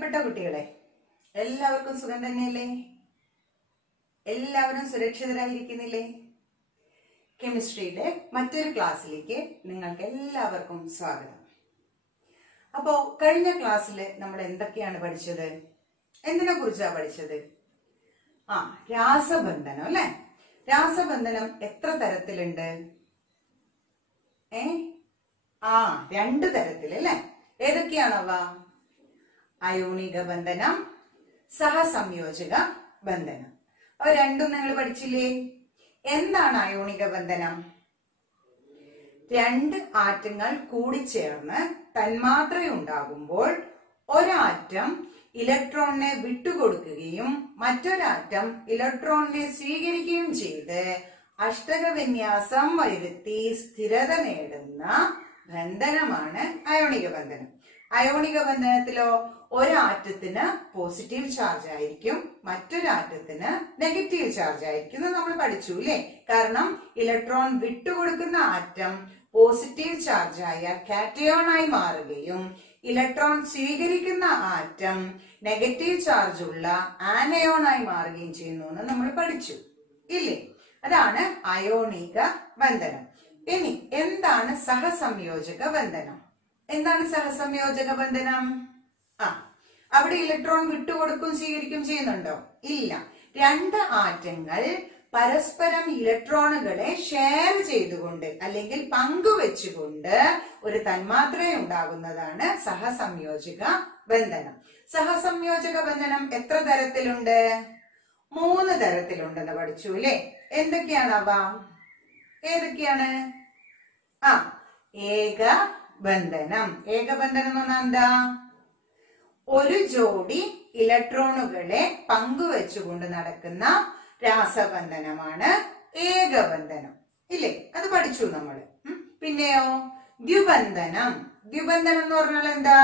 പ്രിയപ്പെട്ട കുട്ടികളെ, എല്ലാവർക്കും സുഖം തന്നെയല്ലേ? എല്ലാവരും സുരക്ഷിതരായിരിക്കുന്നില്ലേ? കെമിസ്ട്രിയുടെ മറ്റൊരു ക്ലാസ്സിലേക്ക് നിങ്ങൾക്ക് എല്ലാവർക്കും സ്വാഗതം. അപ്പോ കഴിഞ്ഞ ക്ലാസ്സിൽ നമ്മൾ എന്തൊക്കെയാണ് പഠിച്ചത്? എന്തിനെ കുറിച്ചാണ് പഠിച്ചത്? രാസബന്ധനം അല്ലെ? രാസബന്ധനം എത്ര തരത്തിലുണ്ട്? രണ്ട് തരത്തിൽ അല്ലെ? ഏതൊക്കെയാണവ? അയോണിക ബന്ധനം, സഹസംയോജക ബന്ധനം. അവ രണ്ടും നിങ്ങൾ പഠിച്ചില്ലേ? എന്താണ് അയോണിക ബന്ധനം? രണ്ട് ആറ്റങ്ങൾ കൂടിച്ചേർന്ന് തന്മാത്രയുണ്ടാകുമ്പോൾ ഒരാറ്റം ഇലക്ട്രോണിനെ വിട്ടുകൊടുക്കുകയും മറ്റൊരാറ്റം ഇലക്ട്രോണിനെ സ്വീകരിക്കുകയും ചെയ്ത് അഷ്ടക വിന്യാസം വരുത്തി സ്ഥിരത നേടുന്ന ബന്ധനമാണ് അയോണിക ബന്ധനം. അയോണിക ബന്ധനത്തിലോ ഒരാറ്റത്തിന് പോസിറ്റീവ് ചാർജ് ആയിരിക്കും, മറ്റൊരാറ്റത്തിന് നെഗറ്റീവ് ചാർജ് ആയിരിക്കും. നമ്മൾ പഠിച്ചു അല്ലേ? കാരണം ഇലക്ട്രോൺ വിട്ടുകൊടുക്കുന്ന ആറ്റം പോസിറ്റീവ് ചാർജായ കാറ്റയോണായി മാറുകയും ഇലക്ട്രോൺ സ്വീകരിക്കുന്ന ആറ്റം നെഗറ്റീവ് ചാർജ് ഉള്ള ആനയോണായി മാറുകയും ചെയ്യുന്നു എന്ന് നമ്മൾ പഠിച്ചു ഇല്ലേ? അതാണ് അയോണിക ബന്ധനം. ഇനി എന്താണ് സഹസംയോജക ബന്ധനം? എന്താണ് സഹസംയോജക ബന്ധനം? അവിടെ ഇലക്ട്രോൺ വിട്ടുകൊടുക്കും സ്വീകരിക്കും ചെയ്യുന്നുണ്ടോ? ഇല്ല. രണ്ട് ആറ്റങ്ങൾ പരസ്പരം ഇലക്ട്രോണുകളെ ഷെയർ ചെയ്തുകൊണ്ട് അല്ലെങ്കിൽ പങ്കുവെച്ചുകൊണ്ട് ഒരു തന്മാത്ര ഉണ്ടാകുന്നതാണ് സഹസംയോജക ബന്ധനം. സഹസംയോജക ബന്ധനം എത്ര തരത്തിലുണ്ട്? 3 തരത്തിലുണ്ടെന്ന് പഠിച്ചു അല്ലെ? എന്തൊക്കെയാണവ? ഏതൊക്കെയാണ്? ഏകബന്ധനം. ഏകബന്ധനം എന്ന് പറഞ്ഞാൽ എന്താ? ഒരു ജോഡി ഇലക്ട്രോണുകളെ പങ്കുവെച്ചുകൊണ്ട് നടക്കുന്ന രാസബന്ധനമാണ് ഏകബന്ധനം ഇല്ലേ? അത് പഠിച്ചു നമ്മള്. പിന്നെയോ ദ്വിബന്ധനം. ദ്വിബന്ധനം എന്ന് പറഞ്ഞാൽ എന്താ?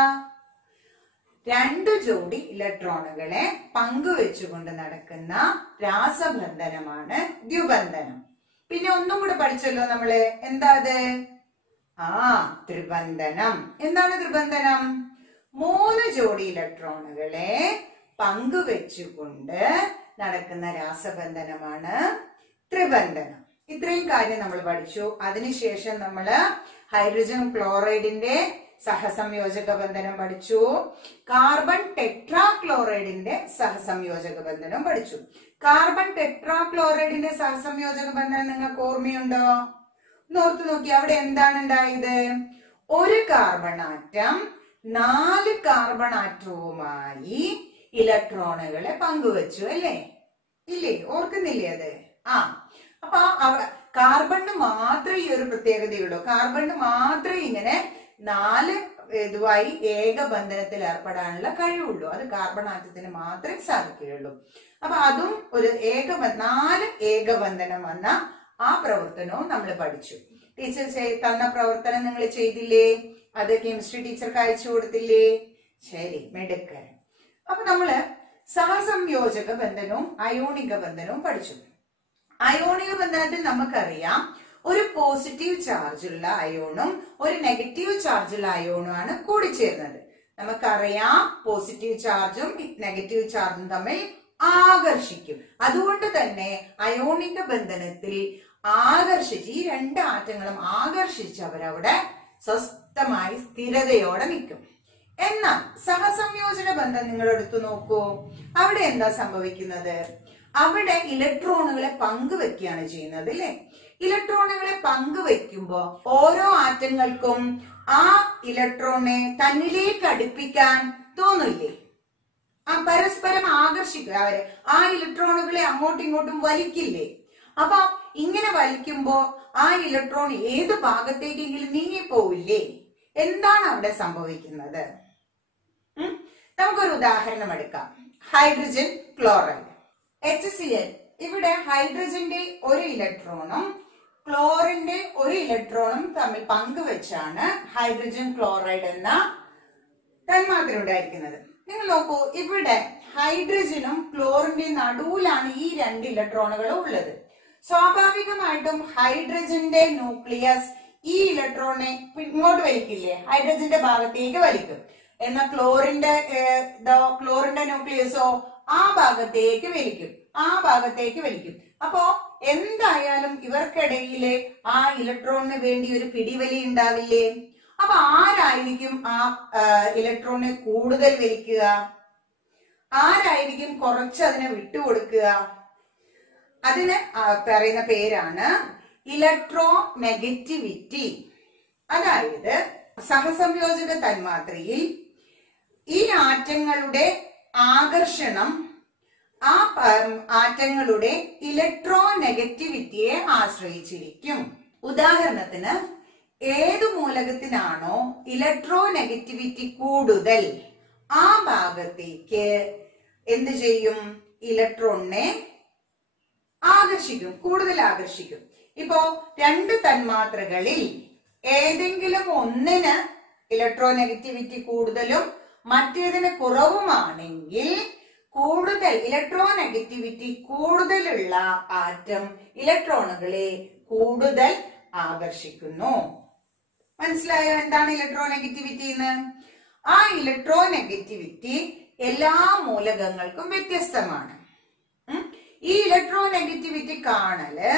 2 ജോഡി ഇലക്ട്രോണുകളെ പങ്കുവെച്ചുകൊണ്ട് നടക്കുന്ന രാസബന്ധനമാണ് ദ്വിബന്ധനം. പിന്നെ ഒന്നും കൂടെ പഠിച്ചല്ലോ നമ്മള്. എന്താ അത്? ത്രിബന്ധനം. എന്താണ് ത്രിബന്ധനം? 3 ജോഡി ഇലക്ട്രോണുകളെ പങ്കുവെച്ചുകൊണ്ട് നടക്കുന്ന രാസബന്ധനമാണ് ത്രിബന്ധനം. ഇത്രയും കാര്യം നമ്മൾ പഠിച്ചു. അതിനുശേഷം നമ്മള് ഹൈഡ്രജൻ ക്ലോറൈഡിന്റെ സഹസംയോജക ബന്ധനം പഠിച്ചു. കാർബൺ ടെട്രാക്ലോറൈഡിന്റെ സഹസംയോജക ബന്ധനം പഠിച്ചു. കാർബൺ ടെട്രാക്ലോറൈഡിന്റെ സഹസംയോജക ബന്ധനം നിങ്ങൾക്ക് ഓർമ്മയുണ്ടോ? നോർത്തു നോക്കി. അവിടെ എന്താണ് ഉണ്ടായത്? ഒരു കാർബൺ ആറ്റം 4 കാർബൺ ആറ്റവുമായി ഇലക്ട്രോണുകളെ പങ്കുവച്ചു അല്ലേ? ഇല്ലേ? ഓർക്കുന്നില്ലേ അത്? അപ്പൊ കാർബണിന് മാത്രമേ ഈ ഒരു പ്രത്യേകതയുള്ളൂ. കാർബണിന് മാത്രമേ ഇങ്ങനെ 4 ഇതുമായി ഏകബന്ധനത്തിൽ ഏർപ്പെടാനുള്ള കഴിവുള്ളൂ. അത് കാർബൺ ആറ്റത്തിന് മാത്രമേ സാധിക്കുകയുള്ളൂ. അപ്പൊ അതും ഒരു 4 ഏകബന്ധനം വന്ന ആ പ്രവർത്തനവും നമ്മൾ പഠിച്ചു. ടീച്ചർ തന്ന പ്രവർത്തനം നിങ്ങൾ ചെയ്തില്ലേ? അത് കെമിസ്ട്രി ടീച്ചർക്ക് അയച്ചു കൊടുത്തില്ലേ? ശരി, മിടുക്കൻ. അപ്പൊ നമ്മള് സഹസംയോജക ബന്ധനവും അയോണിക ബന്ധനവും പഠിച്ചു. അയോണിക ബന്ധനത്തിൽ നമുക്കറിയാം, ഒരു പോസിറ്റീവ് ചാർജുള്ള അയോണും ഒരു നെഗറ്റീവ് ചാർജുള്ള അയോണുമാണ് കൂടിച്ചേരുന്നത്. നമുക്കറിയാം പോസിറ്റീവ് ചാർജും നെഗറ്റീവ് ചാർജും തമ്മിൽ ആകർഷിക്കും. അതുകൊണ്ട് തന്നെ അയോണിക ബന്ധനത്തിൽ ആകർഷിച്ച് ഈ 2 ആറ്റങ്ങളും ആകർഷിച്ച് അവരവിടെ സ്വസ്ഥമായി സ്ഥിരതയോടെ നിൽക്കും. എന്നാൽ സഹസംയോജന ബന്ധം നിങ്ങൾ എടുത്തു നോക്കൂ. അവിടെ എന്താ സംഭവിക്കുന്നത്? അവിടെ ഇലക്ട്രോണുകളെ പങ്കുവെക്കുകയാണ് ചെയ്യുന്നത് അല്ലെ? ഇലക്ട്രോണുകളെ പങ്കുവെക്കുമ്പോ ഓരോ ആറ്റങ്ങൾക്കും ആ ഇലക്ട്രോണിനെ തന്നിലേക്ക് അടുപ്പിക്കാൻ തോന്നില്ലേ? പരസ്പരം ആകർഷിക്കുക. അവര് ആ ഇലക്ട്രോണുകളെ അങ്ങോട്ടും ഇങ്ങോട്ടും വലിക്കില്ലേ? അപ്പൊ ഇങ്ങനെ വലിക്കുമ്പോ ആ ഇലക്ട്രോൺ ഏത് ഭാഗത്തേക്കെങ്കിലും നീങ്ങിപ്പോവില്ലേ? എന്താണ് അവിടെ സംഭവിക്കുന്നത്? നമുക്കൊരു ഉദാഹരണം എടുക്കാം. Hydrogen chloride, HCl. ഇവിടെ ഹൈഡ്രജന്റെ ഒരു ഇലക്ട്രോണും ക്ലോറിന്റെ ഒരു ഇലക്ട്രോണും തമ്മിൽ പങ്കുവെച്ചാണ് ഹൈഡ്രജൻ ക്ലോറൈഡ് എന്ന തന്മാത്ര ഉണ്ടായിരിക്കുന്നത്. നിങ്ങൾ നോക്കൂ, ഇവിടെ ഹൈഡ്രജനും ക്ലോറിന്റെ നടുവിലാണ് ഈ 2 ഇലക്ട്രോണുകൾ ഉള്ളത്. സ്വാഭാവികമായിട്ടും ഹൈഡ്രജന്റെ ന്യൂക്ലിയസ് ഈ ഇലക്ട്രോണിനെ ഇങ്ങോട്ട് വലിക്കില്ലേ? ഹൈഡ്രജന്റെ ഭാഗത്തേക്ക് വലിക്കും. എന്ന ക്ലോറിന്റെ ന്യൂക്ലിയസോ ആ ഭാഗത്തേക്ക് വലിക്കും. അപ്പോ എന്തായാലും ഇവർക്കിടയിലെ ആ ഇലക്ട്രോണിന് വേണ്ടി ഒരു പിടിവലി ഉണ്ടാവില്ലേ? അപ്പൊ ആരായിരിക്കും ആ ഇലക്ട്രോണിനെ കൂടുതൽ വലിക്കുക? ആരായിരിക്കും കുറച്ച് അതിനെ വിട്ടുകൊടുക്കുക? അതിന് പറയുന്ന പേരാണ് ഇലക്ട്രോനെഗറ്റിവിറ്റി. അതായത് സഹസംയോജക തന്മാത്രയിൽ ഈ ആറ്റങ്ങളുടെ ആകർഷണം ആ ആറ്റങ്ങളുടെ ഇലക്ട്രോനെഗറ്റിവിറ്റിയെ ആശ്രയിച്ചിരിക്കും. ഉദാഹരണത്തിന് ഏതു മൂലകത്തിനാണോ ഇലക്ട്രോനെഗറ്റിവിറ്റി കൂടുതൽ ആ ഭാഗത്തേക്ക് എന്ത് ചെയ്യും? ഇലക്ട്രോണിനെ കൂടുതൽ ആകർഷിക്കും. ഇപ്പോ രണ്ട് തന്മാത്രകളിൽ ഏതെങ്കിലും ഒന്നിന് ഇലക്ട്രോനെഗറ്റിവിറ്റി കൂടുതലും മറ്റേതിന് കുറവുമാണെങ്കിൽ കൂടുതൽ ഇലക്ട്രോനെഗറ്റിവിറ്റി കൂടുതലുള്ള ആറ്റം ഇലക്ട്രോണുകളെ കൂടുതൽ ആകർഷിക്കുന്നു. മനസ്സിലായോ എന്താണ് ഇലക്ട്രോനെഗറ്റിവിറ്റി എന്ന്? ആ ഇലക്ട്രോനെഗറ്റിവിറ്റി എല്ലാ മൂലകങ്ങൾക്കും വ്യത്യസ്തമാണ്. ഈ ഇലക്ട്രോനെഗറ്റിവിറ്റി കാണല്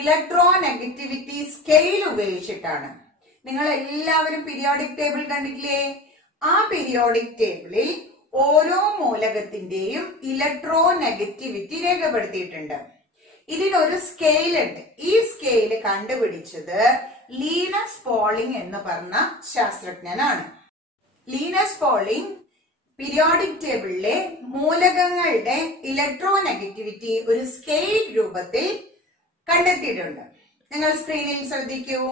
ഇലക്ട്രോനെഗറ്റിവിറ്റി സ്കെയിൽ ഉപയോഗിച്ചിട്ടാണ്. നിങ്ങൾ എല്ലാവരും പീരിയോഡിക് ടേബിൾ കണ്ടിട്ടില്ലേ? ആ പീരിയോഡിക് ടേബിളിൽ ഓരോ മൂലകത്തിന്റെയും ഇലക്ട്രോനെഗറ്റിവിറ്റി രേഖപ്പെടുത്തിയിട്ടുണ്ട്. ഇതിനൊരു സ്കെയിൽ ഉണ്ട്. ഈ സ്കെയിൽ കണ്ടുപിടിച്ചത് ലീനസ് പോളിംഗ് എന്ന് പറഞ്ഞ ശാസ്ത്രജ്ഞനാണ്. ലീനസ് പോളിംഗ് പീരിയോഡിക് ടേബിളിലെ മൂലകങ്ങളുടെ ഇലക്ട്രോനെഗറ്റിവിറ്റി ഒരു സ്കെയിൽ രൂപത്തിൽ കണ്ടെത്തിയിട്ടുണ്ട്. നിങ്ങൾ സ്ക്രീനിൽ ശ്രദ്ധിക്കൂ.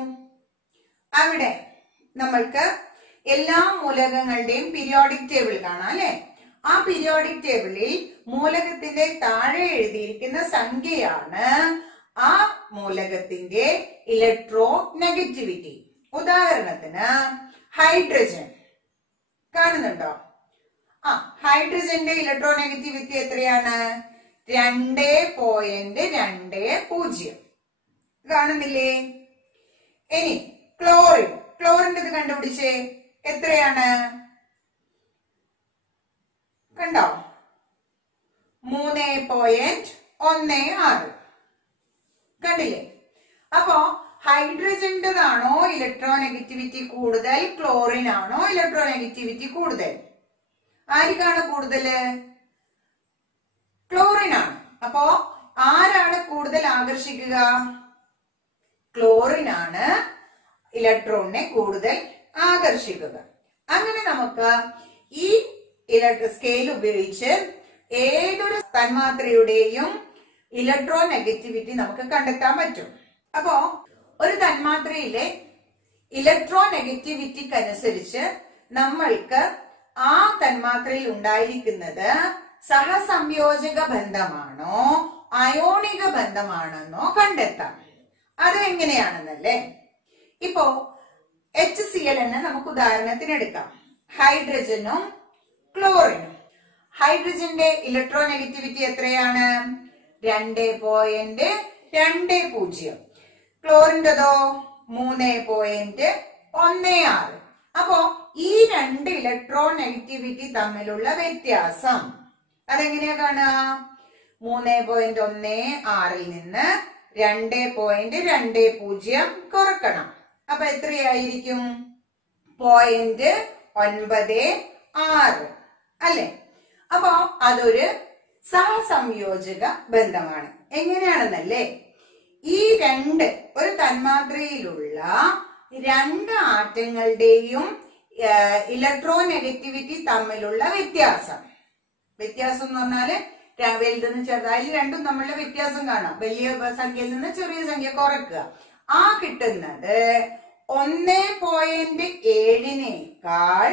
അവിടെ നമ്മൾക്ക് എല്ലാ മൂലകങ്ങളുടെയും പീരിയോഡിക് ടേബിൾ കാണാം അല്ലെ? ആ പീരിയോഡിക് ടേബിളിൽ മൂലകത്തിന്റെ താഴെ എഴുതിയിരിക്കുന്ന സംഖ്യയാണ് ആ മൂലകത്തിന്റെ ഇലക്ട്രോനെഗറ്റിവിറ്റി. ഉദാഹരണത്തിന് ഹൈഡ്രജൻ കാണുന്നുണ്ടോ? ഹൈഡ്രജന്റെ ഇലക്ട്രോനെഗറ്റിവിറ്റി എത്രയാണ്? 2.20 കാണുന്നില്ലേ? ഇനി ക്ലോറിന്റെ ഇത് കണ്ടുപിടിച്ചേ, എത്രയാണ്? കണ്ടോ? 3.16 കണ്ടില്ലേ? അപ്പോ ഹൈഡ്രജന്റെതാണോ ഇലക്ട്രോനെഗറ്റിവിറ്റി കൂടുതൽ, ക്ലോറിൻ ആണോ ഇലക്ട്രോനെഗറ്റിവിറ്റി കൂടുതൽ? ആർക്കാണ് കൂടുതല്? ക്ലോറിൻ ആണ്. അപ്പോ ആരാണ് കൂടുതൽ ആകർഷിക്കുക? ക്ലോറിൻ ആണ് ഇലക്ട്രോണിനെ കൂടുതൽ ആകർഷിക്കുക. അങ്ങനെ നമുക്ക് ഈ സ്കെയിൽ ഉപയോഗിച്ച് ഏതൊരു തന്മാത്രയുടെയും ഇലക്ട്രോനെഗറ്റിവിറ്റി നമുക്ക് കണ്ടെത്താൻ പറ്റും. അപ്പോ ഒരു തന്മാത്രയിലെ ഇലക്ട്രോനെഗറ്റിവിറ്റിക്ക് അനുസരിച്ച് നമ്മൾക്ക് ആ തന്മാത്രയിൽ ഉണ്ടായിരിക്കുന്നത് സഹസംയോജക ബന്ധമാണോ അയോണിക ബന്ധമാണെന്നോ കണ്ടെത്താം. അത് എങ്ങനെയാണെന്നല്ലേ? ഇപ്പോ HCl എന്ന് നമുക്ക് ഉദാഹരണത്തിന് എടുക്കാം. ഹൈഡ്രജനും ക്ലോറിനും. ഹൈഡ്രജന്റെ ഇലക്ട്രോനെഗറ്റിവിറ്റി എത്രയാണ്? 2.20. ക്ലോറിന്റെതോ 3.16. അപ്പോ ഈ രണ്ട് ഇലക്ട്രോനെഗറ്റിവിറ്റി തമ്മിലുള്ള വ്യത്യാസം അതെങ്ങനെയാ കാണുക? 3.16 നിന്ന് 2.20 കുറക്കണം. അപ്പൊ എത്രയായിരിക്കും? 0.96 അല്ലെ? അപ്പൊ അതൊരു സഹസംയോജക ബന്ധമാണ്. എങ്ങനെയാണെന്നല്ലേ? ഈ ഒരു തന്മാത്രയിലുള്ള രണ്ട് ആറ്റങ്ങളുടെയും ഇലക്ട്രോനെഗറ്റിവിറ്റി തമ്മിലുള്ള വ്യത്യാസം എന്ന് പറഞ്ഞാല് വലുതെന്ന് ചെറുതായി രണ്ടും തമ്മിലുള്ള വ്യത്യാസം കാണാം. വലിയ സംഖ്യയിൽ നിന്ന് ചെറിയ സംഖ്യ കുറയ്ക്കുക. ആ കിട്ടുന്നത് 1.7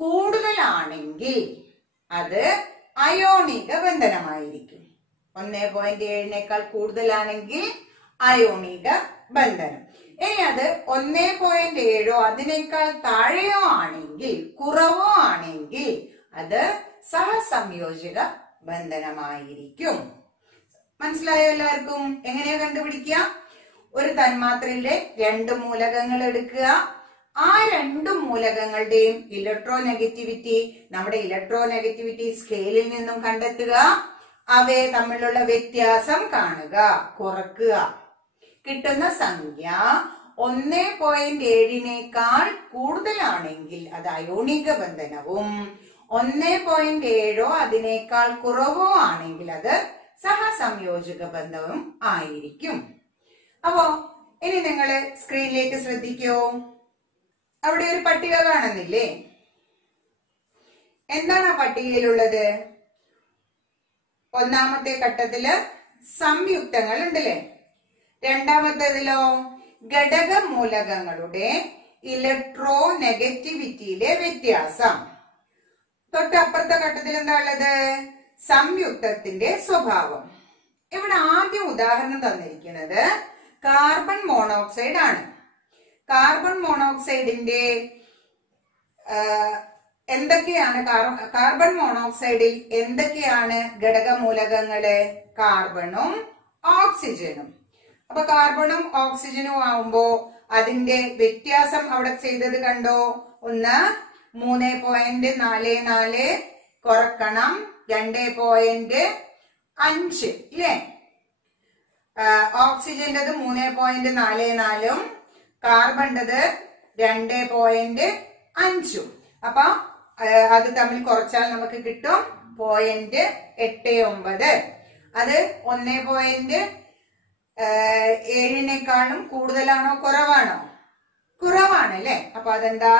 കൂടുതലാണെങ്കിൽ അത് അയോണിക ബന്ധനമായിരിക്കും. 1.7 കൂടുതലാണെങ്കിൽ അയോണിക ബന്ധനം. ഇനി അത് 1.7 അതിനേക്കാൾ താഴെയോ ആണെങ്കിൽ കുറവോ ആണെങ്കിൽ അത് സഹസംയോജക ബന്ധനമായിരിക്കും. മനസ്സിലായോ എല്ലാവർക്കും? എങ്ങനെയാ കണ്ടുപിടിക്കുക? ഒരു തന്മാത്രയിലെ രണ്ട് മൂലകങ്ങൾ എടുക്കുക. ആ രണ്ടു മൂലകങ്ങളുടെയും ഇലക്ട്രോനെഗറ്റിവിറ്റി നമ്മുടെ ഇലക്ട്രോനെഗറ്റിവിറ്റി സ്കെയിലിൽ നിന്നും കണ്ടെത്തുക. അവയെ തമ്മിലുള്ള വ്യത്യാസം കാണുക, കുറക്കുക. കിട്ടുന്ന സംഖ്യ 1.7 കൂടുതലാണെങ്കിൽ അത് അയോണിക ബന്ധനവും 1.7 അതിനേക്കാൾ കുറവോ ആണെങ്കിൽ അത് സഹസംയോജക ബന്ധവും ആയിരിക്കും. അപ്പോ ഇനി നിങ്ങള് സ്ക്രീനിലേക്ക് ശ്രദ്ധിക്കൂ. അവിടെ ഒരു പട്ടിക കാണുന്നില്ലേ? എന്താണ് ആ പട്ടികയിലുള്ളത്? ഒന്നാമത്തെ ഘട്ടത്തില് സംയുക്തങ്ങൾ ഉണ്ടല്ലേ. രണ്ടാമത്തേതിലോ ഘടക മൂലകങ്ങളുടെ ഇലക്ട്രോ നെഗറ്റിവിറ്റിയിലെ വ്യത്യാസം. തൊട്ടപ്പുറത്തെ ഘട്ടത്തിൽ എന്താ ഉള്ളത്? സംയുക്തത്തിന്റെ സ്വഭാവം. ഇവിടെ ആദ്യം ഉദാഹരണം തന്നിരിക്കുന്നത് കാർബൺ മോണോക്സൈഡ് ആണ്. കാർബൺ മോണോക്സൈഡിന്റെ എന്തൊക്കെയാണ് കാർബൺ മോണോക്സൈഡിൽ എന്തൊക്കെയാണ് ഘടകമൂലകങ്ങള്? കാർബണും ഓക്സിജനും. അപ്പൊ കാർബണും ഓക്സിജനും ആവുമ്പോ അതിന്റെ വ്യത്യാസം അവിടെ ചെയ്തത് കണ്ടോ? ഒന്ന് 3.44 കുറക്കണം 2.5 ഇല്ലേ? ഓക്സിജന്റത് 3.44 കാർബണിന്റത് 2.5. അപ്പൊ അത് തമ്മിൽ കുറച്ചാൽ നമുക്ക് കിട്ടും 0.89. അത് 1.7 കൂടുതലാണോ കുറവാണോ? കുറവാണ് അല്ലെ? അപ്പൊ അതെന്താ?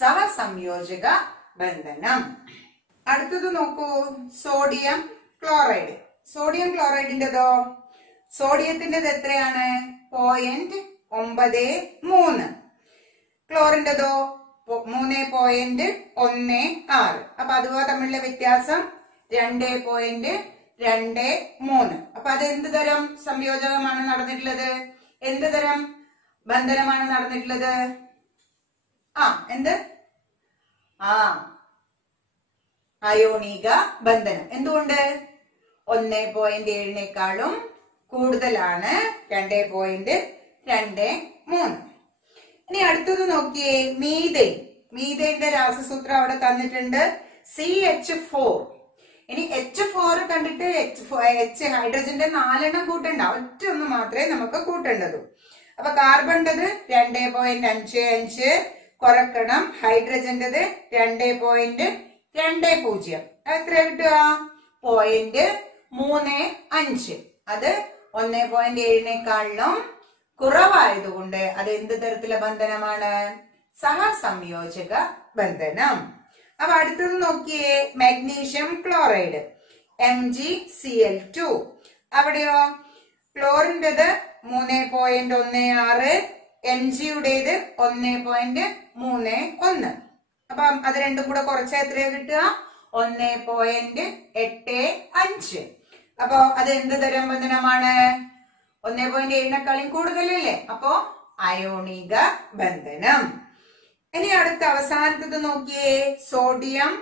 സഹസംയോജക ബന്ധനം. അടുത്തത് നോക്കൂ, സോഡിയം ക്ലോറൈഡ്. സോഡിയം ക്ലോറൈഡിന്റെതോ? സോഡിയത്തിന്റെത് എത്രയാണ്? 0.93. ക്ലോറിന്റെതോ 3.16. അപ്പൊ അതുപോലെ തമ്മിലുള്ള വ്യത്യാസം 2.23. അപ്പൊ അത് എന്ത് തരം സംയോജകമാണ് നടന്നിട്ടുള്ളത്? എന്ത് തരം ബന്ധനമാണ് നടന്നിട്ടുള്ളത്? എന്ത്? അയോണിക ബന്ധനം. എന്തുകൊണ്ട്? 1.7 കൂടുതലാണ് 2.23. ഇനി അടുത്തത് നോക്കിയേ, മീഥേൻ. മീഥേന്റെ രാസസൂത്രം അവിടെ തന്നിട്ടുണ്ട്, CH4. ഇനി H4 കണ്ടിട്ട് ഹൈഡ്രജന്റെ 4 കൂട്ടണ്ട, ഒറ്റ ഒന്ന് മാത്രമേ നമുക്ക് കൂട്ടേണ്ടത്. അപ്പൊ കാർബണിന്റെത് 2.55 കുറക്കണം, ഹൈഡ്രജന്റെത് 2.20. എത്ര കിട്ടുക? 0.35. അത് 1.7 കുറവായതുകൊണ്ട് അത് എന്ത് തരത്തിലെ ബന്ധനമാണ്? സഹസംയോജക ബന്ധനം. അപ്പൊ അടുത്തത് നോക്കിയേ, മാഗ്നീഷ്യം ക്ലോറൈഡ് MgCl2. അവിടെയോ ക്ലോറിന്റെത് 3.16, Mgയുടേത് 1.31. അപ്പൊ അത് രണ്ടും കൂടെ കുറച്ച് എത്രയാ കിട്ടുക? 1.85. അപ്പൊ അത് എന്ത് തരം ബന്ധനമാണ്? 1.7 കൂടുതലല്ലേ? അപ്പോ അയോണിക ബന്ധനം. ഇനി അടുത്ത അവസാനത്തത് നോക്കിയേ, സോഡിയം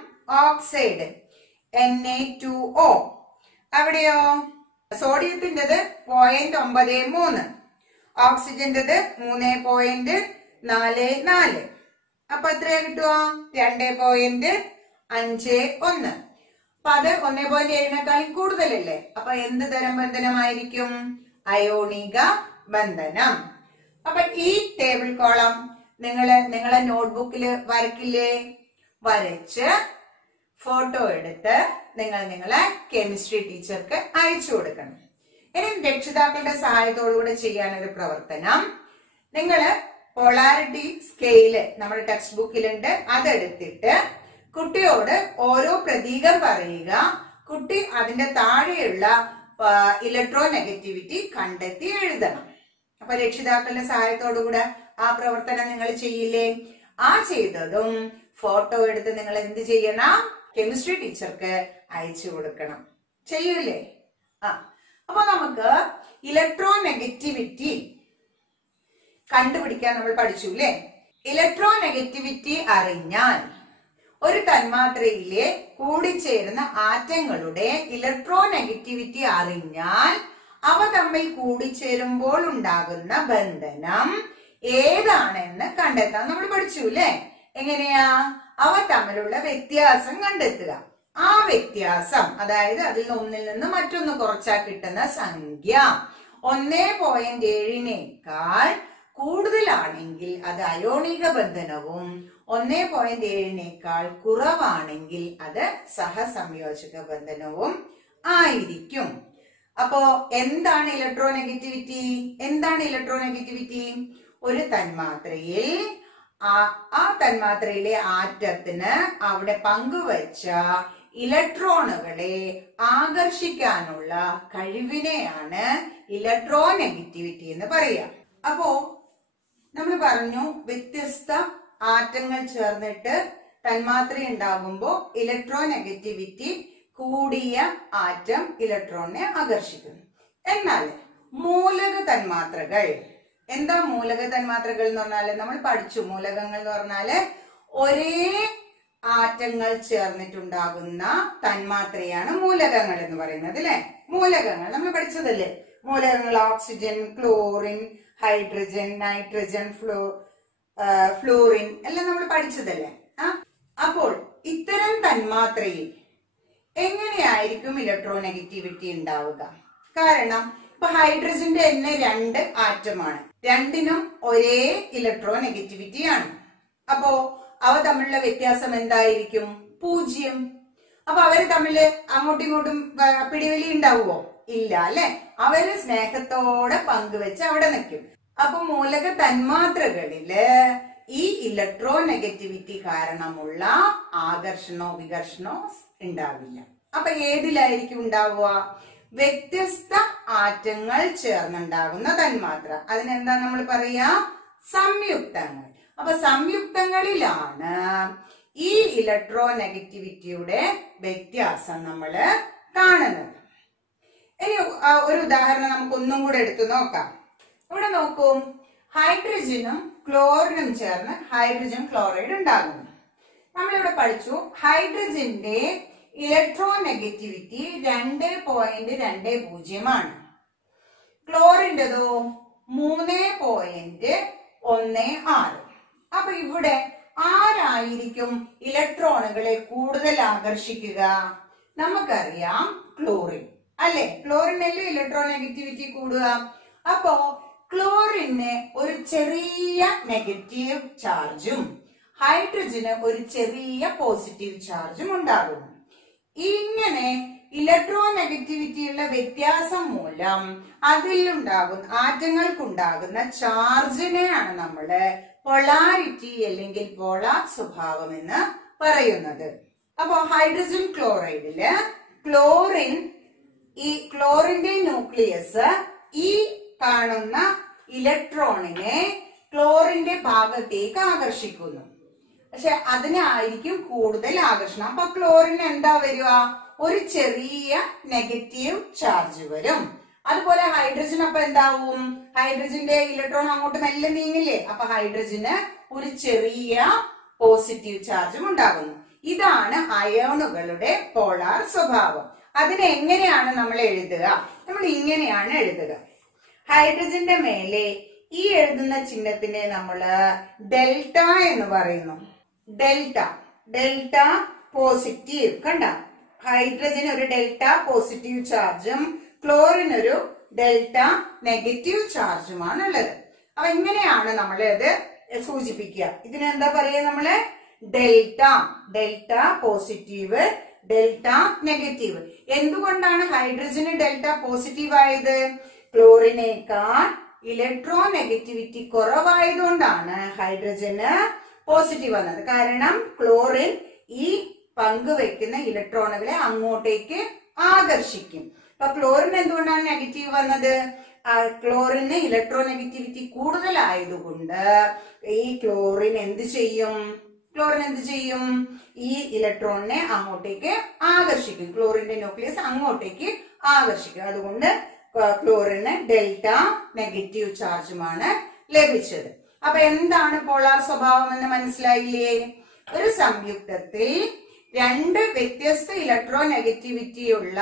ഓക്സൈഡ് Na2O. അവിടെയോ സോഡിയത്തിൻ്റെത് 0.93, ഓക്സിജന്റെത് 3.44. അപ്പൊ എത്രയാ കിട്ടുക? 2.51. അപ്പൊ അത് 1.7 കൂടുതലല്ലേ? അപ്പൊ എന്ത് തരം ബന്ധനമായിരിക്കും? അയോണിക ബന്ധനം. അപ്പൊ ഈ ടേബിൾ കോളം നിങ്ങളെ നോട്ട്ബുക്കില് വരക്കില്ലേ? വരച്ച് ഫോട്ടോ എടുത്ത് നിങ്ങളെ കെമിസ്ട്രി ടീച്ചർക്ക് അയച്ചു കൊടുക്കണം. ഇനി രക്ഷിതാക്കളുടെ സഹായത്തോടുകൂടെ ചെയ്യാനൊരു പ്രവർത്തനം, നിങ്ങള് പോളാരിറ്റി സ്കെയില് നമ്മുടെ ടെക്സ്റ്റ് ബുക്കിലുണ്ട്, അതെടുത്തിട്ട് കുട്ടിയോട് ഓരോ പ്രതീകം പറയുക. കുട്ടി അതിന്റെ താഴെയുള്ള ഇലക്ട്രോ നെഗറ്റിവിറ്റി കണ്ടെത്തി എഴുതണം. അപ്പൊ രക്ഷിതാക്കളുടെ സഹായത്തോടുകൂടെ ആ പ്രവർത്തനം നിങ്ങൾ ചെയ്യില്ലേ? ആ ചെയ്തതും ഫോട്ടോ എടുത്ത് നിങ്ങൾ എന്ത് ചെയ്യണം? കെമിസ്ട്രി ടീച്ചർക്ക് അയച്ചു കൊടുക്കണം. ചെയ്യൂലേ? അപ്പൊ നമുക്ക് ഇലക്ട്രോ നെഗറ്റിവിറ്റി കണ്ടുപിടിക്കാൻ നമ്മൾ പഠിച്ചു അല്ലേ? ഇലക്ട്രോ നെഗറ്റിവിറ്റി അറിഞ്ഞാൽ ഒരു തന്മാത്രയിലെ കൂടിച്ചേരുന്ന ആറ്റങ്ങളുടെ ഇലക്ട്രോ നെഗറ്റിവിറ്റി അറിഞ്ഞാൽ അവ തമ്മിൽ കൂടിച്ചേരുമ്പോൾ ഉണ്ടാകുന്ന ബന്ധനം ഏതാണെന്ന് കണ്ടെത്താൻ നമ്മൾ പഠിച്ചു അല്ലെ? എങ്ങനെയാ? അവ തമ്മിലുള്ള വ്യത്യാസം കണ്ടെത്തുക. ആ വ്യത്യാസം, അതായത് അതിൽ ഒന്നിൽ നിന്ന് മറ്റൊന്ന് കുറച്ചാൽ കിട്ടുന്ന സംഖ്യ 1.7നേക്കാൾ കൂടുതലാണെങ്കിൽ അത് അയോണിക ബന്ധനവും 1.7നേക്കാൾ കുറവാണെങ്കിൽ അത് സഹസംയോജക ബന്ധനവും ആയിരിക്കും. അപ്പോ എന്താണ് ഇലക്ട്രോനെഗറ്റിവിറ്റി? എന്താണ് ഇലക്ട്രോനെഗറ്റിവിറ്റി? ഒരു തന്മാത്രയിൽ ആ തന്മാത്രയിലെ ആറ്റത്തിന് അവിടെ പങ്കുവച്ച ഇലക്ട്രോണുകളെ ആകർഷിക്കാനുള്ള കഴിവിനെയാണ് ഇലക്ട്രോനെഗറ്റിവിറ്റി എന്ന് പറയുക. അപ്പോ നമ്മൾ പറഞ്ഞു വ്യത്യസ്ത ആറ്റങ്ങൾ ചേർന്നിട്ട് തന്മാത്ര ഉണ്ടാകുമ്പോ ഇലക്ട്രോനെഗറ്റിവിറ്റി കൂടിയ ആറ്റം ഇലക്ട്രോണിനെ ആകർഷിക്കുന്നു. എന്നാൽ മൂലക തന്മാത്രകൾ, എന്താ മൂലക തന്മാത്രകൾ എന്ന് പറഞ്ഞാല് നമ്മൾ പഠിച്ചു. മൂലകങ്ങൾ എന്ന് പറഞ്ഞാല് ഒരേ ആറ്റങ്ങൾ ചേർന്നിട്ടുണ്ടാകുന്ന തന്മാത്രയാണ് മൂലകങ്ങൾ എന്ന് പറയുന്നത് അല്ലെ? മൂലകങ്ങൾ നമ്മൾ പഠിച്ചതല്ലേ? മൂലകങ്ങൾ oxygen, chlorine, hydrogen, nitrogen, fluorine എല്ലാം നമ്മൾ പഠിച്ചതല്ലേ? അപ്പോൾ ഇത്തരം തന്മാത്രയിൽ എങ്ങനെയായിരിക്കും ഇലക്ട്രോനെഗറ്റിവിറ്റി ഉണ്ടാവുക? കാരണം ഇപ്പൊ ഹൈഡ്രജന്റെ തന്നെ 2 ആറ്റമാണ്, രണ്ടിനും ഒരേ ഇലക്ട്രോനെഗറ്റിവിറ്റി ആണ്. അപ്പോ അവ തമ്മിലുള്ള വ്യത്യാസം എന്തായിരിക്കും? 0. അപ്പൊ അവര് തമ്മില് അങ്ങോട്ടും ഇങ്ങോട്ടും പിടിവലി ഉണ്ടാവുമോ? ഇല്ല അല്ലെ? അവര് സ്നേഹത്തോടെ പങ്കുവെച്ച് അവിടെ നിൽക്കും. അപ്പൊ മൂലക തന്മാത്രകളില് ഈ ഇലക്ട്രോനെഗറ്റിവിറ്റി കാരണമുള്ള ആകർഷണോ വികർഷണോ ഉണ്ടാവില്ല. അപ്പൊ ഏതിലായിരിക്കും ഉണ്ടാവുക? വ്യത്യസ്ത ആറ്റങ്ങൾ ചേർന്നുണ്ടാകുന്ന തന്മാത്ര, അതിനെന്താ നമ്മൾ പറയാ? സംയുക്തങ്ങൾ. അപ്പൊ സംയുക്തങ്ങളിലാണ് ഈ ഇലക്ട്രോനെഗറ്റിവിറ്റിയുടെ വ്യത്യാസം നമ്മൾ കാണുന്നത്. ഇനി ഒരു ഉദാഹരണം നമുക്ക് ഒന്നും കൂടെ എടുത്തു നോക്കാം. ഇവിടെ നോക്കൂ, ഹൈഡ്രജനും ക്ലോറിനും ചേർന്ന് ഹൈഡ്രജൻ ക്ലോറൈഡ് ഉണ്ടാകുന്നു. നമ്മളിവിടെ പഠിച്ചു ഹൈഡ്രജന്റെ ഇലക്ട്രോനെഗറ്റിവിറ്റി 2.20 ആണ്. ക്ലോറിന്റെതോ 3.16. അപ്പൊ ഇവിടെ ആരായിരിക്കും ഇലക്ട്രോണുകളെ കൂടുതൽ ആകർഷിക്കുക? നമുക്കറിയാം ക്ലോറിൻ അല്ലെ? ക്ലോറിനല്ലേ ഇലക്ട്രോനെഗറ്റിവിറ്റി കൂടുക. അപ്പോ ക്ലോറിന് ഒരു ചെറിയ നെഗറ്റീവ് ചാർജും ഹൈഡ്രജന് ഒരു ചെറിയ പോസിറ്റീവ് ചാർജും ഉണ്ടാകുന്നു. ഇങ്ങനെ ഇലക്ട്രോനെഗറ്റിവിറ്റിയുള്ള വ്യത്യാസം മൂലം അതിലുണ്ടാകുന്ന ആറ്റങ്ങൾക്കുണ്ടാകുന്ന ചാർജിനെയാണ് നമ്മള് പൊളാരിറ്റി അല്ലെങ്കിൽ പോളാർ സ്വഭാവം എന്ന് പറയുന്നത്. അപ്പൊ ഹൈഡ്രജൻ ക്ലോറൈഡില് ക്ലോറിന്റെ ന്യൂക്ലിയസ് ഈ കാണുന്ന ഇലക്ട്രോണിനെ ക്ലോറിന്റെ ഭാഗത്തേക്ക് ആകർഷിക്കുന്നു. പക്ഷെ അതിനായിരിക്കും കൂടുതൽ ആകർഷണം. അപ്പൊ ക്ലോറിന് എന്താ വരിക? ഒരു ചെറിയ നെഗറ്റീവ് ചാർജ് വരും. അതുപോലെ ഹൈഡ്രജൻ അപ്പൊ എന്താവും? ഹൈഡ്രജന്റെ ഇലക്ട്രോൺ അങ്ങോട്ട് മെല്ലെ നീങ്ങില്ലേ? അപ്പൊ ഹൈഡ്രജന് ഒരു ചെറിയ പോസിറ്റീവ് ചാർജും ഉണ്ടാകുന്നു. ഇതാണ് അയോണുകളുടെ പോളാർ സ്വഭാവം. അതിനെ എങ്ങനെയാണ് നമ്മൾ എഴുതുക? നമ്മൾ ഇങ്ങനെയാണ് എഴുതുക. ഹൈഡ്രജന്റെ മേലെ ഈ എഴുതുന്ന ചിഹ്നത്തിനെ നമ്മള് ഡെൽറ്റ എന്ന് പറയുന്നു. Delta positive. കണ്ട, ഹൈഡ്രജന് ഒരു ഡെൽറ്റ പോസിറ്റീവ് ചാർജും ക്ലോറിന് ഒരു ഡെൽറ്റ നെഗറ്റീവ് ചാർജുമാണ് ഉള്ളത്. അപ്പൊ ഇങ്ങനെയാണ് നമ്മൾ ഇത് സൂചിപ്പിക്കുക. ഇതിനെന്താ പറയുക? നമ്മള് ഡെൽറ്റ പോസിറ്റീവ്, ഡെൽറ്റ നെഗറ്റീവ്. എന്തുകൊണ്ടാണ് ഹൈഡ്രജന് ഡെൽറ്റ പോസിറ്റീവ് ആയത്? ക്ലോറിനേക്കാൾ ഇലക്ട്രോനെഗറ്റിവിറ്റി കുറവായതുകൊണ്ടാണ് ഹൈഡ്രജന് പോസിറ്റീവ് വന്നത്. കാരണം ക്ലോറിൻ ഈ പങ്കുവെക്കുന്ന ഇലക്ട്രോണുകളെ അങ്ങോട്ടേക്ക് ആകർഷിക്കും. അപ്പൊ ക്ലോറിൻ എന്തുകൊണ്ടാണ് നെഗറ്റീവ് വന്നത്? ക്ലോറിന് ഇലക്ട്രോനെഗറ്റിവിറ്റി കൂടുതലായതുകൊണ്ട് ഈ ക്ലോറിൻ എന്ത് ചെയ്യും? ഈ ഇലക്ട്രോണിനെ അങ്ങോട്ടേക്ക് ആകർഷിക്കും. ക്ലോറിന്റെ ന്യൂക്ലിയസ് അങ്ങോട്ടേക്ക് ആകർഷിക്കും. അതുകൊണ്ട് ക്ലോറിന് ഡെൽറ്റ നെഗറ്റീവ് ചാർജുമാണ് ലഭിച്ചത്. അപ്പൊ എന്താണ് പോളാർ സ്വഭാവം എന്ന് മനസ്സിലായില്ലേ? ഒരു സംയുക്തത്തിൽ 2 വ്യത്യസ്ത ഇലക്ട്രോനെഗറ്റിവിറ്റിയുള്ള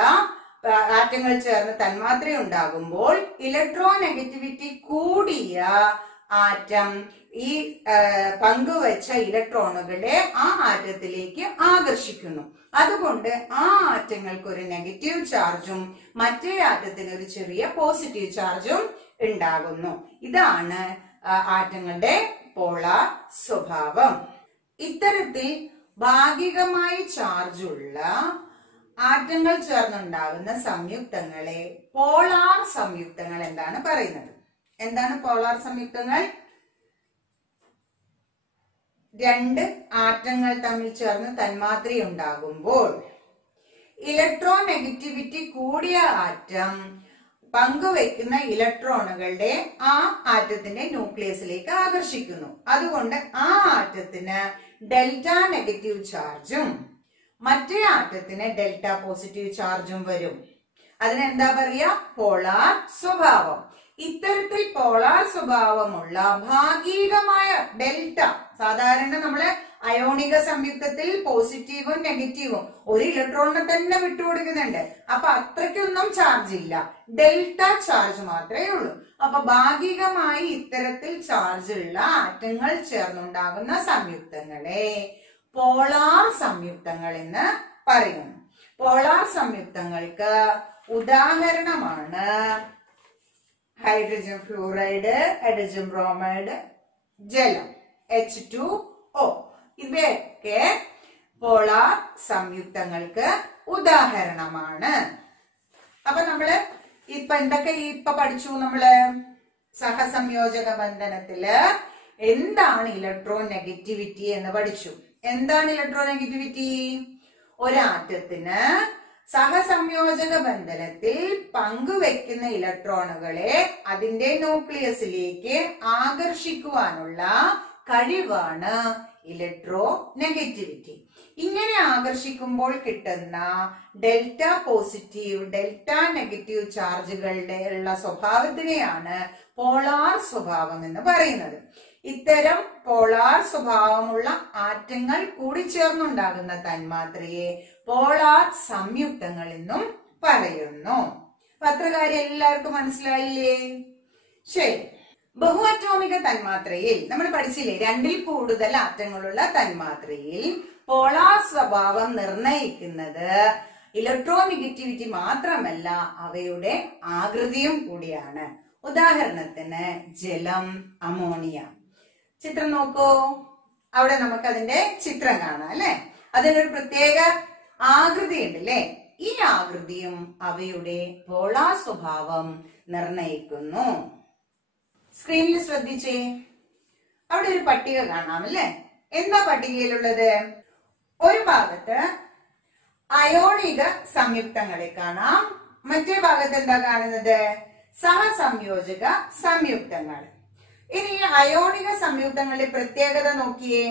ആറ്റങ്ങൾ ചേർന്ന് തന്മാത്ര ഉണ്ടാകുമ്പോൾ ഇലക്ട്രോനെഗറ്റിവിറ്റി കൂടിയ ആറ്റം ഈ പങ്കുവച്ച ഇലക്ട്രോണുകളെ ആ ആറ്റത്തിലേക്ക് ആകർഷിക്കുന്നു. അതുകൊണ്ട് ആ ആറ്റങ്ങൾക്ക് ഒരു നെഗറ്റീവ് ചാർജും മറ്റേ ആറ്റത്തിന് ഒരു ചെറിയ പോസിറ്റീവ് ചാർജും ഉണ്ടാകുന്നു. ഇതാണ് ആറ്റങ്ങളുടെ പോളാർ സ്വഭാവം. ഇത്തരത്തിൽ ഭാഗികമായി ചാർജുള്ള ആറ്റങ്ങൾ ചേർന്നുണ്ടാകുന്ന സംയുക്തങ്ങളെ പോളാർ സംയുക്തങ്ങൾ എന്താണ് പറയുന്നത്? എന്താണ് പോളാർ സംയുക്തങ്ങൾ? രണ്ട് ആറ്റങ്ങൾ തമ്മിൽ ചേർന്ന് തന്മാത്രയുണ്ടാകുമ്പോൾ ഇലക്ട്രോൺ നെഗറ്റിവിറ്റി കൂടിയ ആറ്റം പങ്കുവെക്കുന്ന ഇലക്ട്രോണുകളുടെ ആ ആറ്റത്തിന്റെ ന്യൂക്ലിയസിലേക്ക് ആകർഷിക്കുന്നു. അതുകൊണ്ട് ആ ആറ്റത്തിന് ഡെൽറ്റ നെഗറ്റീവ് ചാർജും മറ്റേ ആറ്റത്തിന് ഡെൽറ്റ പോസിറ്റീവ് ചാർജും വരും. അതിനെന്താ പറയാ? പോളാർ സ്വഭാവം. ഇത്തരത്തിൽ പോളാർ സ്വഭാവമുള്ള ഭാഗികമായ ഡെൽറ്റ, സാധാരണ നമ്മള് അയോണിക സംയുക്തത്തിൽ പോസിറ്റീവും നെഗറ്റീവും ഒരു ഇലക്ട്രോണിനെ തന്നെ വിട്ടുകൊടുക്കുന്നുണ്ട്. അപ്പൊ അത്രയ്ക്കൊന്നും ചാർജ് ഇല്ല, ഡെൽറ്റ ചാർജ് മാത്രമേ ഉള്ളൂ. അപ്പൊ ഭാഗികമായി ഇത്തരത്തിൽ ചാർജ് ഉള്ള ആറ്റങ്ങൾ ചേർന്നുണ്ടാകുന്ന സംയുക്തങ്ങളെ പോളാർ സംയുക്തങ്ങൾ എന്ന് പറയുന്നു. പോളാർ സംയുക്തങ്ങൾക്ക് ഉദാഹരണമാണ് ഹൈഡ്രജൻ ഫ്ലൂറൈഡ്, ഹൈഡ്രജൻ ബ്രോമൈഡ്, ജലം H2O. ഇവയൊക്കെ പോളാർ സംയുക്തങ്ങൾക്ക് ഉദാഹരണമാണ്. അപ്പൊ നമ്മള് എന്തൊക്കെ പഠിച്ചു? നമ്മള് സഹസംയോജക ബന്ധനത്തില് എന്താണ് ഇലക്ട്രോൺ നെഗറ്റിവിറ്റി എന്ന് പഠിച്ചു. എന്താണ് ഇലക്ട്രോൺ നെഗറ്റിവിറ്റി? ഒരാറ്റത്തിന് സഹസംയോജക ബന്ധനത്തിൽ പങ്കുവെക്കുന്ന ഇലക്ട്രോണുകളെ അതിന്റെ ന്യൂക്ലിയസിലേക്ക് ആകർഷിക്കുവാനുള്ള കഴിവാണ് ഇലക്ട്രോ നെഗറ്റിവിറ്റി. ഇങ്ങനെ ആകർഷിക്കുമ്പോൾ കിട്ടുന്ന ഡെൽറ്റ പോസിറ്റീവ്, ഡെൽറ്റ നെഗറ്റീവ് ചാർജുകളുടെ ഉള്ള സ്വഭാവത്തിനെയാണ് പോളാർ സ്വഭാവം എന്ന് പറയുന്നത്. ഇത്തരം പോളാർ സ്വഭാവമുള്ള ആറ്റങ്ങൾ കൂടിച്ചേർന്നുണ്ടാകുന്ന തന്മാത്രയെ പോളാർ സംയുക്തങ്ങൾ എന്നും പറയുന്നു. പത്രകാര്യം എല്ലാവർക്കും മനസ്സിലായില്ലേ? ശരി. ബഹു അറ്റോമിക തന്മാത്രയിൽ നമ്മൾ പഠിച്ചില്ലേ, രണ്ടിൽ കൂടുതൽ ആറ്റങ്ങളുള്ള തന്മാത്രയിൽ പോളാർ സ്വഭാവം നിർണയിക്കുന്നത് ഇലക്ട്രോനെഗറ്റിവിറ്റി മാത്രമല്ല, അവയുടെ ആകൃതിയും കൂടിയാണ്. ഉദാഹരണത്തിന് ജലം, അമോണിയ. ചിത്രം നോക്കൂ. അവിടെ നമുക്ക് അതിന്റെ ചിത്രം കാണാം അല്ലെ? അതിനൊരു പ്രത്യേക ആകൃതി ഉണ്ട് അല്ലെ? ഈ ആകൃതിയും അവയുടെ പോളാർ സ്വഭാവം നിർണയിക്കുന്നു. സ്ക്രീനിൽ ശ്രദ്ധിച്ചേ. അവിടെ ഒരു പട്ടിക കാണാം അല്ലെ? എന്താ പട്ടികയിലുള്ളത്? ഒരു ഭാഗത്ത് അയോണിക സംയുക്തങ്ങളെ കാണാം, മറ്റേ ഭാഗത്ത് എന്താ കാണുന്നത്? സഹസംയോജക സംയുക്തങ്ങൾ. ഇനി അയോണിക സംയുക്തങ്ങളുടെ പ്രത്യേകത നോക്കിയേ.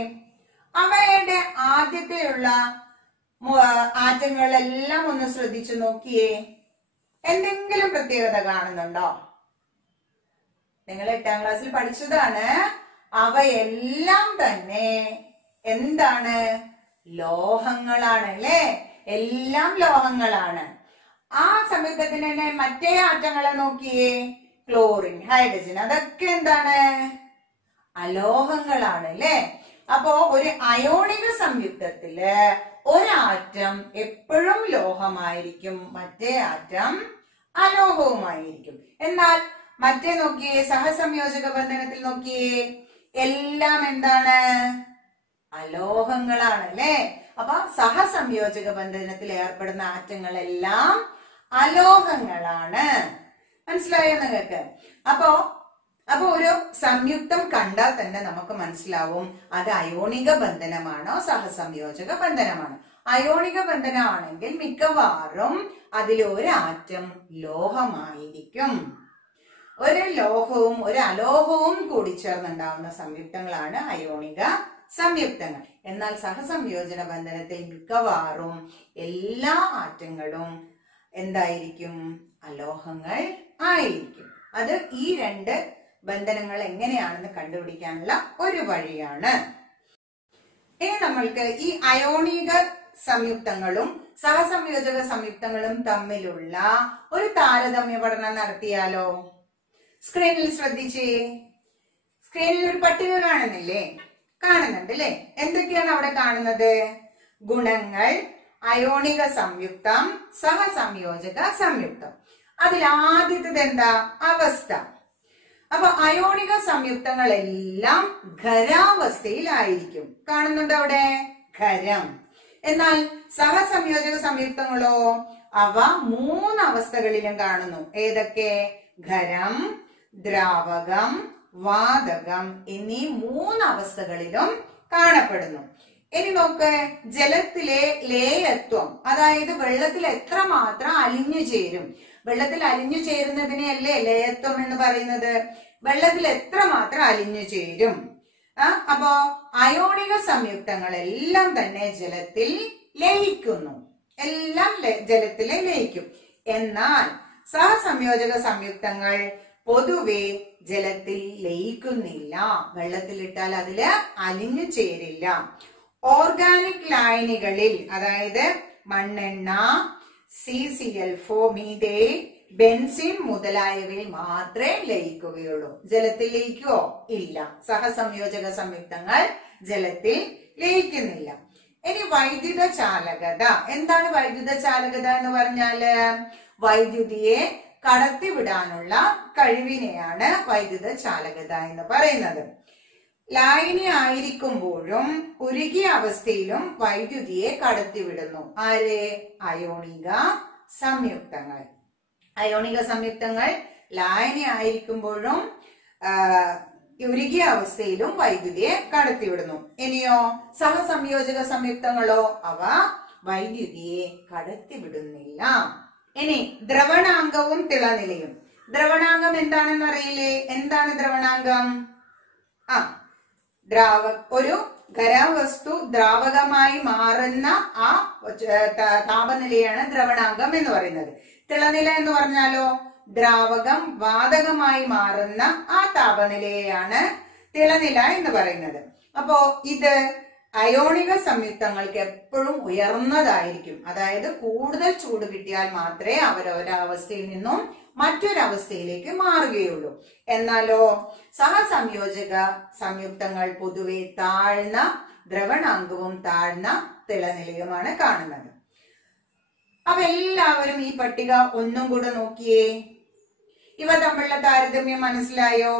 അവയുടെ ആദ്യത്തെയുള്ള ആറ്റങ്ങളെല്ലാം ഒന്ന് ശ്രദ്ധിച്ചു നോക്കിയേ. എന്തെങ്കിലും പ്രത്യേകത കാണുന്നുണ്ടോ? നിങ്ങൾ 8ാം ക്ലാസ്സിൽ പഠിച്ചതാണ്. അവയെല്ലാം തന്നെ എന്താണ്? ലോഹങ്ങളാണ് അല്ലെ? എല്ലാം ലോഹങ്ങളാണ്. ആ സംയുക്തത്തിന് തന്നെ മറ്റേ ആറ്റങ്ങളെ നോക്കിയേ. ക്ലോറിൻ, ഹൈഡ്രജൻ, അതൊക്കെ എന്താണ്? അലോഹങ്ങളാണ് അല്ലെ? അപ്പോ ഒരു അയോണിക സംയുക്തത്തില് ഒരാറ്റം എപ്പോഴും ലോഹമായിരിക്കും, മറ്റേ ആറ്റം അലോഹവുമായിരിക്കും. എന്നാൽ മറ്റേ നോക്കിയേ, സഹസംയോജക ബന്ധനത്തിൽ നോക്കിയേ, എല്ലാം എന്താണ്? അലോഹങ്ങളാണ് അല്ലെ? അപ്പൊ സഹസംയോജക ബന്ധനത്തിൽ ഏർപ്പെടുന്ന ആറ്റങ്ങളെല്ലാം അലോഹങ്ങളാണ്. മനസ്സിലായോ നിങ്ങൾക്ക്? അപ്പോ ഒരു സംയുക്തം കണ്ടാൽ തന്നെ നമുക്ക് മനസ്സിലാവും അത് അയോണിക ബന്ധനമാണോ സഹസംയോജക ബന്ധനമാണോ. അയോണിക ബന്ധനമാണെങ്കിൽ മിക്കവാറും അതിലൊരു ആറ്റം ലോഹമായിരിക്കും. ഒരു ലോഹവും ഒരു അലോഹവും കൂടി ചേർന്നുണ്ടാവുന്ന സംയുക്തങ്ങളാണ് അയോണിക സംയുക്തങ്ങൾ. എന്നാൽ സഹസംയോജന ബന്ധനത്തിൽ മിക്കവാറും എല്ലാ ആറ്റങ്ങളും എന്തായിരിക്കും? അലോഹങ്ങൾ ആയിരിക്കും. അത് ഈ രണ്ട് ബന്ധനങ്ങൾ എങ്ങനെയാണെന്ന് കണ്ടുപിടിക്കാനുള്ള ഒരു വഴിയാണ്. ഇനി നമ്മൾക്ക് ഈ അയോണിക സംയുക്തങ്ങളും സഹസംയോജക സംയുക്തങ്ങളും തമ്മിലുള്ള ഒരു താരതമ്യ പഠനം നടത്തിയാലോ? സ്ക്രീനിൽ ശ്രദ്ധിച്ചേ. സ്ക്രീനിൽ ഒരു പട്ടിക കാണുന്നില്ലേ? കാണുന്നുണ്ട് അല്ലെ? എന്തൊക്കെയാണ് അവിടെ കാണുന്നത്? ഗുണങ്ങൾ, അയോണിക സംയുക്തം, സഹസംയോജക സംയുക്തം. അതിൽ ആദ്യത്തേത് എന്താ? അവസ്ഥ. അപ്പൊ അയോണിക സംയുക്തങ്ങളെല്ലാം ഖരാവസ്ഥയിലായിരിക്കും. കാണുന്നുണ്ട് അവിടെ? ഖരം. എന്നാൽ സഹസംയോജക സംയുക്തങ്ങളോ അവ 3 അവസ്ഥകളിലും കാണുന്നു. ഏതൊക്കെ? ഖരം, ദ്രാവകം, വാതകം എന്നീ 3 അവസ്ഥകളിലും കാണപ്പെടുന്നു. ഇനി നോക്ക്, ജലത്തിലെ ലേയത്വം, അതായത് വെള്ളത്തിൽ എത്രമാത്രം അലിഞ്ഞു ചേരും. വെള്ളത്തിൽ അലിഞ്ഞു ചേരുന്നതിനെയല്ലേ ലേയത്വം എന്ന് പറയുന്നത്. വെള്ളത്തിൽ എത്രമാത്രം അലിഞ്ഞു ചേരും. അപ്പോ അയോണിക സംയുക്തങ്ങളെല്ലാം തന്നെ ജലത്തിൽ ലയിക്കുന്നു. എല്ലാം ജലത്തിലെ ലയിക്കും. എന്നാൽ സഹസംയോജക സംയുക്തങ്ങൾ പൊതുവെ ജലത്തിൽ ലയിക്കുന്നില്ല. വെള്ളത്തിലിട്ടാൽ അതില് അലിഞ്ഞു ചേരില്ല. ഓർഗാനിക് ലായനികളിൽ, അതായത് മണ്ണെണ്ണ, CCl4, മീഥേൻ, ബെൻസിൻ മുതലായവയിൽ മാത്രമേ ലയിക്കുകയുള്ളൂ. ജലത്തിൽ ലയിക്കുവോ? ഇല്ല. സഹസംയോജക സംയുക്തങ്ങൾ ജലത്തിൽ ലയിക്കുന്നില്ല. ഇനി വൈദ്യുത ചാലകത. എന്താണ് വൈദ്യുത ചാലകത എന്ന് പറഞ്ഞാല്? വൈദ്യുതിയെ കടത്തിവിടാനുള്ള കഴിവിനെയാണ് വൈദ്യുത ചാലകത എന്ന് പറയുന്നത്. ലായനി ആയിരിക്കുമ്പോഴും ഉരുകിയ അവസ്ഥയിലും വൈദ്യുതിയെ കടത്തിവിടുന്നു. ആര്? അയോണിക സംയുക്തങ്ങൾ. അയോണിക സംയുക്തങ്ങൾ ലായനി ആയിരിക്കുമ്പോഴും ഉരുകിയ അവസ്ഥയിലും വൈദ്യുതിയെ കടത്തിവിടുന്നു. ഇനിയോ സഹസംയോജക സംയുക്തങ്ങളോ അവ വൈദ്യുതിയെ കടത്തിവിടുന്നില്ല. ഇനി ദ്രവണാംഗവും തിളനിലയും. ദ്രവണാംഗം എന്താണെന്ന് അറിയില്ലേ? എന്താണ് ദ്രവണാംഗം? ഒരു ഖരാവസ്തു ദ്രാവകമായി മാറുന്ന ആ താപനിലയാണ് ദ്രവണാംഗം എന്ന് പറയുന്നത്. തിളനില എന്ന് പറഞ്ഞാലോ ദ്രാവകം വാതകമായി മാറുന്ന ആ താപനിലയെയാണ് തിളനില എന്ന് പറയുന്നത്. അപ്പോ ഇത് അയോണിക സംയുക്തങ്ങൾക്ക് എപ്പോഴും ഉയർന്നതായിരിക്കും. അതായത് കൂടുതൽ ചൂട് കിട്ടിയാൽ മാത്രമേ അവരൊരവസ്ഥയിൽ നിന്നും മറ്റൊരവസ്ഥയിലേക്ക് മാറുകയുള്ളൂ. എന്നാലോ സഹസംയോജക സംയുക്തങ്ങൾ പൊതുവെ താഴ്ന്ന ദ്രവണാംഗവും താഴ്ന്ന തിളനിലയുമാണ് കാണുന്നത്. അപ്പൊ എല്ലാവരും ഈ പട്ടിക ഒന്നും കൂടെ നോക്കിയേ. ഇവ തമ്മിലുള്ള താരതമ്യം മനസ്സിലായോ?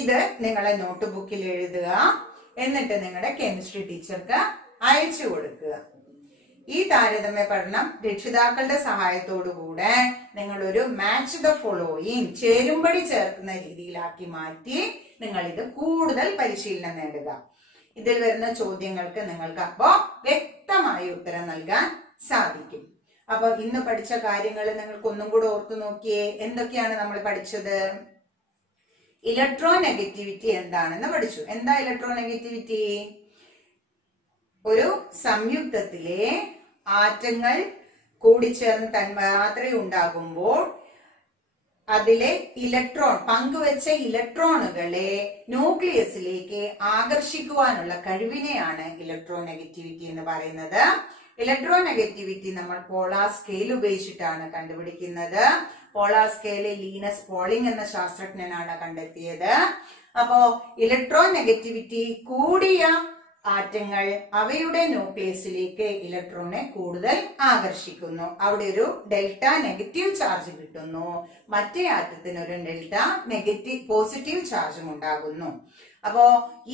ഇത് നിങ്ങളെ നോട്ട് ബുക്കിൽ എഴുതുക. എന്നിട്ട് നിങ്ങളുടെ കെമിസ്ട്രി ടീച്ചർക്ക് അയച്ചു കൊടുക്കുക. ഈ താരതമ്യ പഠനം രക്ഷിതാക്കളുടെ സഹായത്തോടുകൂടെ നിങ്ങൾ ഒരു മാച്ച് ദ ഫോളോയിങ് ചേരുംപടി ചേർക്കുന്ന രീതിയിലാക്കി മാറ്റി നിങ്ങൾ ഇത് കൂടുതൽ പരിശീലനം നേടുക. ഇതിൽ വരുന്ന ചോദ്യങ്ങൾക്ക് നിങ്ങൾക്ക് അപ്പോ വ്യക്തമായ ഉത്തരം നൽകാൻ സാധിക്കും. അപ്പൊ ഇന്ന് പഠിച്ച കാര്യങ്ങൾ നിങ്ങൾക്ക് ഒന്നും കൂടെ ഓർത്തു നോക്കിയേ. എന്തൊക്കെയാണ് നമ്മൾ പഠിച്ചത്? ഇലക്ട്രോനെഗറ്റിവിറ്റി എന്താണെന്ന് പഠിച്ചു. എന്താ ഇലക്ട്രോനെഗറ്റിവിറ്റി? ഒരു സംയുക്തത്തിലെ ആറ്റങ്ങൾ കൂടിച്ചേർന്ന് തന്മാത്രയുണ്ടാകുമ്പോൾ അതിലെ ഇലക്ട്രോൺ പങ്കുവെച്ച ഇലക്ട്രോണുകളെ ന്യൂക്ലിയസിലേക്ക് ആകർഷിക്കുവാനുള്ള കഴിവിനെയാണ് ഇലക്ട്രോനെഗറ്റിവിറ്റി എന്ന് പറയുന്നത്. ഇലക്ട്രോനെഗറ്റിവിറ്റി നമ്മൾ പോളാർ സ്കെയിൽ ഉപയോഗിച്ചിട്ടാണ് കണ്ടുപിടിക്കുന്നത്. പോളാർ സ്കെയില് ലീനസ് പോളിംഗ് എന്ന ശാസ്ത്രജ്ഞനാണ് കണ്ടെത്തിയത്. അപ്പോ ഇലക്ട്രോനെഗറ്റിവിറ്റി കൂടിയ ആറ്റങ്ങൾ അവയുടെ ന്യൂക്ലിയസിലേക്ക് ഇലക്ട്രോണെ കൂടുതൽ ആകർഷിക്കുന്നു. അവിടെ ഒരു ഡെൽറ്റ നെഗറ്റീവ് ചാർജ് കിട്ടുന്നു. മറ്റേ ആറ്റത്തിന് ഒരു ഡെൽറ്റ പോസിറ്റീവ് ചാർജും ഉണ്ടാകുന്നു. അപ്പോ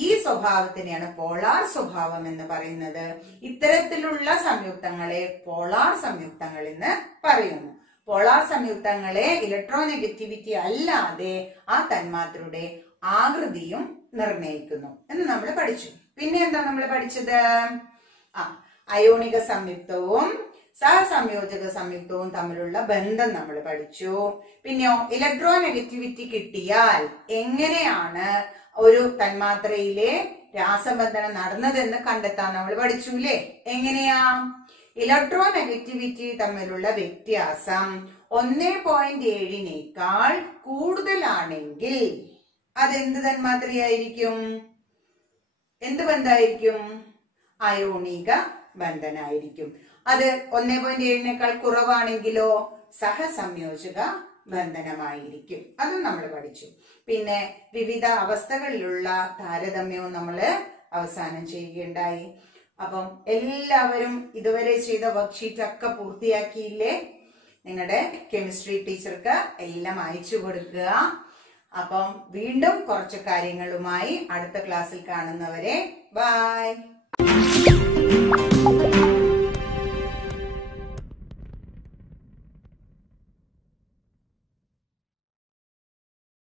ഈ സ്വഭാവത്തിനെയാണ് പോളാർ സ്വഭാവം എന്ന് പറയുന്നത്. ഇത്തരത്തിലുള്ള സംയുക്തങ്ങളെ പോളാർ സംയുക്തങ്ങൾ എന്ന് പറയുന്നു. പോളാർ സംയുക്തങ്ങളെ ഇലക്ട്രോനെഗറ്റിവിറ്റി അല്ലാതെ ആ തന്മാത്രയുടെ ആകൃതിയും നിർണയിക്കുന്നു എന്ന് നമ്മൾ പഠിച്ചു. പിന്നെ എന്താ നമ്മൾ പഠിച്ചത്? അയോണിക സംയുക്തവും സഹസംയോജക സംയുക്തവും തമ്മിലുള്ള ബന്ധം നമ്മൾ പഠിച്ചു. പിന്നെയോ ഇലക്ട്രോനെഗറ്റിവിറ്റി കിട്ടിയാൽ എങ്ങനെയാണ് ഒരു തന്മാത്രയിലെ രാസബന്ധനം നടന്നതെന്ന് കണ്ടെത്താൻ നമ്മൾ പഠിച്ചു അല്ലേ? എങ്ങനെയാ? ഇലക്ട്രോനെഗറ്റിവിറ്റി തമ്മിലുള്ള വ്യത്യാസം 1.7 കൂടുതലാണെങ്കിൽ അതെന്ത് തന്മാത്രയായിരിക്കും? എന്ത് ബന്ധമായിരിക്കും? അയോണിക ബന്ധനായിരിക്കും. അത് 1.7 കുറവാണെങ്കിലോ സഹസംയോജക ബന്ധനമായിരിക്കും. അതും നമ്മൾ പഠിച്ചു. പിന്നെ വിവിധ അവസ്ഥകളിലുള്ള താരതമ്യവും നമ്മൾ അവസാനം ചെയ്യുകയുണ്ടായി. അപ്പം എല്ലാവരും ഇതുവരെ ചെയ്ത വർക്ക്ഷീറ്റ് ഒക്കെ പൂർത്തിയാക്കിയില്ലേ? നിങ്ങളുടെ കെമിസ്ട്രി ടീച്ചർക്ക് എല്ലാം അയച്ചു കൊടുക്കുക. അപ്പം വീണ്ടും കുറച്ച് കാര്യങ്ങളുമായി അടുത്ത ക്ലാസ്സിൽ കാണുന്നവരെ ബൈ.